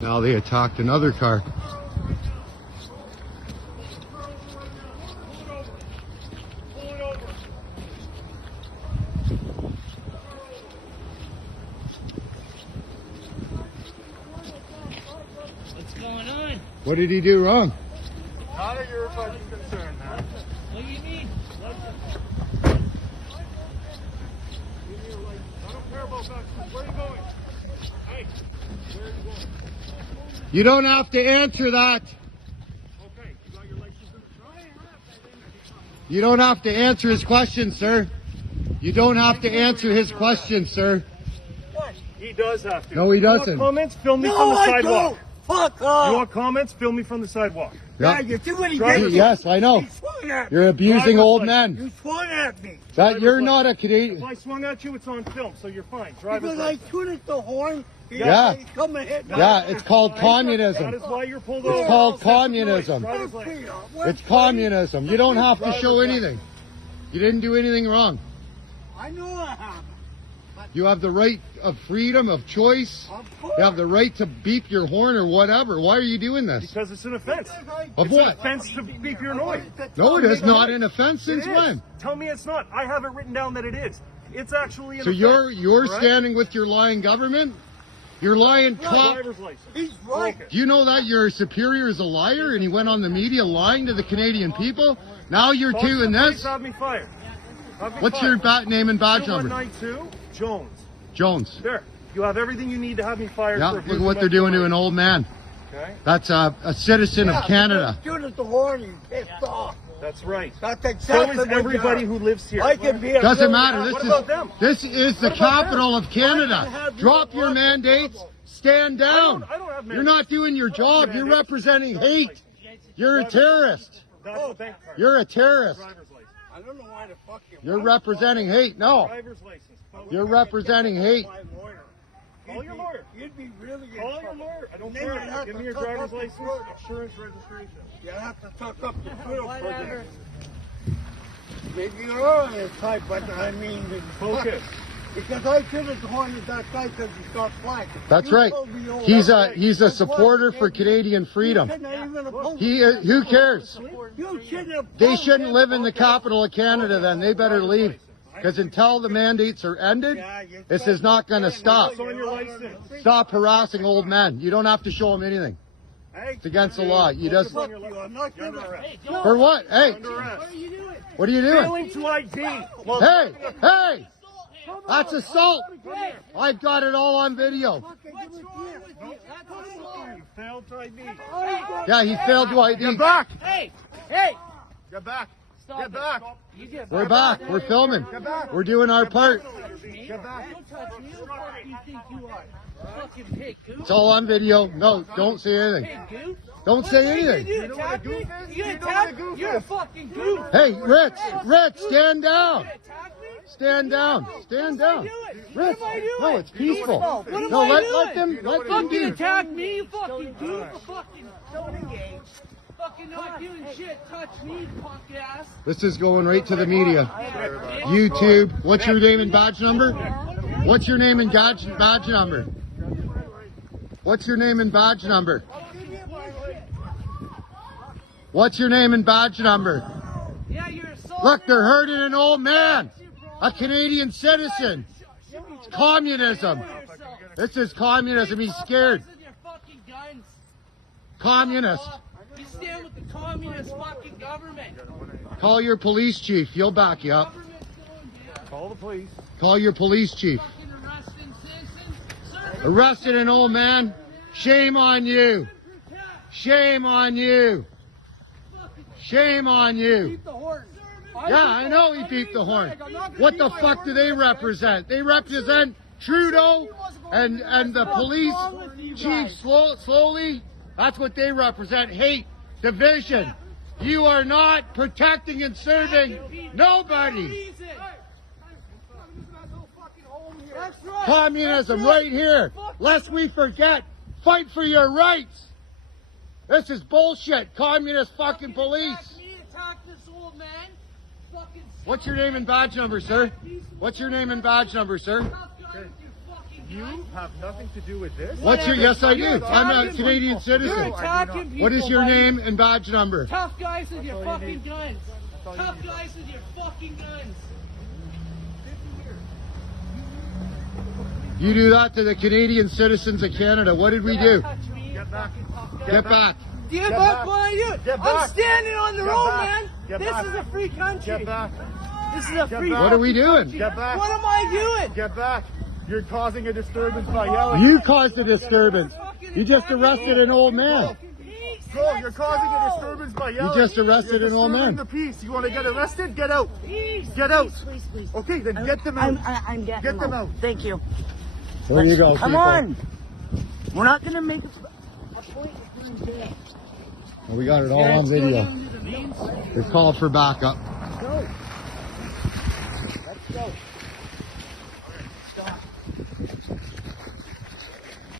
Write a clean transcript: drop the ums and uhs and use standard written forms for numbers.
Now they attacked another car. What's going on? What did he do wrong? None of your fucking concern, man. What do you mean? I don't care about vaccines. Where are you going? Hey, where are you going? You don't have to answer that. Okay, you got your license in the trunk? You don't have to answer his question, sir. You don't have to answer his question, sir. What? He does have to. No, he doesn't. You want comments? Film me from the sidewalk. Fuck off! You want comments? Film me from the sidewalk. Yeah, you're too many Yes, I know. You're abusing old men. You swung at me. That you're not a If Canadian. I swung at you, it's on film, so you're fine. Driver's Because I license. tooted the horn. Yeah. He's coming hit me. Yeah, it's called That communism. is why you're pulled over. It's called communism. Driver's license. It's communism. You don't have to show anything. You didn't do anything wrong. I know I have. You have the right of freedom of choice. You have the right to beep your horn or whatever. Why are you doing this? Because it's an offense. Of It's an what? offense to beep your noise. No, it is not an offense It since is. when? Tell me it's not. I have it written down that it is. It's actually an So offense. you're right? standing with your lying government? Your lying cop. Driver's license. He's right. Okay. Do you know that your superior is a liar and he went on the media lying to the Canadian people? Now you're Call doing the police, this? Have me fired. Have me What's fired. your name and badge number? 2192 Jones. Jones. There. You have everything you need to have me fired. Yeah, for look at abusing what my they're doing to authority. an old man. Okay. That's a citizen of Canada. You tooted the horn. You pissed off. That's right. That's So exactly is what everybody you who lives here. I can be a Doesn't matter. What about them? This is the What about capital them? of Canada. Drop your mandates. Stand down. I don't have You're not doing your job. You're representing hate. You're a terrorist. That's the bank card. You're a terrorist. Driver's license. I don't know why the fuck you. You're representing hate. No, Driver's license. you're representing hate. My lawyer. Call your lawyer. You'd be really in Call your trouble. lawyer. I don't Then you'd care. have Give to me your tuck driver's up your license, throat. insurance registration. You have to tuck up your throat for this. Maybe you're on his type, but I mean, Focus. because I tooted the horn at that guy because he got flagged. That's You right. told me all He's that. a supporter for Canadian freedom. You shouldn't have even opposed Who cares? You shouldn't have They opposed shouldn't him. live in the capital of Canada then. They better leave. Because until the mandates are ended, this is not going to stop. It's on your license. Stop harassing old men. You don't have to show them anything. Hey, It's against the law. You just fuck you. I'm not You're giving under a arrest. for what? Hey, Under arrest. what are you doing? Failing to ID. Hey, hey, that's assault. I've got it all on video. You failed to ID. Yeah, he failed to ID. Get back. Hey! Hey! Get back. Stop Get it. back. You get We're back. We're filming. We're doing our part. Get back. Don't touch me. Who the fuck do you think you are? Fucking pig goose. It's all on video. No, don't say anything. Pig goose. Don't say anything. You attack me? You attack me? You're a fucking goose. Hey, Rich, stand down. You attack me? Stand down. Stand down. Rich, What am I doing? no, it's peaceful. What am No, I let doing? them Fucking do. attack me, you fucking goof. Fucking not doing shit. Touch me, punk ass. This is going right to the media. YouTube. What's your name and badge number? What's your name and badge number? What's your name and badge number? What's your name and badge number? Yeah, you're assaulting. Look, they're hurting an old man, a Canadian citizen. It's communism. This is communism. He's scared. Your fucking guns. Communist. You stand with the communist fucking government. Call your police chief. He'll back you up. Government's going down. Call the police. Call your police chief. Fucking arresting citizens. Arrested an old man. Shame on you. Shame on you. Shame on you. the horn. Yeah, I know he beat the horn. What the fuck do they represent? They represent Trudeau and the police chief slowly. That's what they represent. Hate, division. You are not protecting and serving nobody. That's right. Communism right here. Lest we forget, fight for your rights. This is bullshit. Communist fucking police. Attack this old man. Fucking What's your name and badge number, sir? What's your name and badge number, sir? tough guy with your fucking You have nothing to do with this. What's your? Yes, I do. I'm a Canadian You're citizen. attacking people. What is your buddy. name and badge number? Tough guys with your fucking guns. Tough guys with your fucking guns. You do that to the Canadian citizens of Canada. What did we do? Touch me, Get back. Get back. Get Get back, back. what are you? Get I'm back. standing on the Get road, back. man. Get This back. is a free country. Get back. This is a Get free back. What are we doing? Get back. What am I doing? Get back. You're causing a disturbance by yelling. You caused the disturbance. You just arrested an old man. Bro, you're causing a disturbance by yelling. You just arrested You're an old disturbing man. the peace. You want to get arrested? Get out. Peace. Get out. Please. Okay, then get them out. I'm getting Get them out. Thank you. There you go. Come people. on. We're not going to make a point of doing jail. We got it all on video. They called for backup. Go.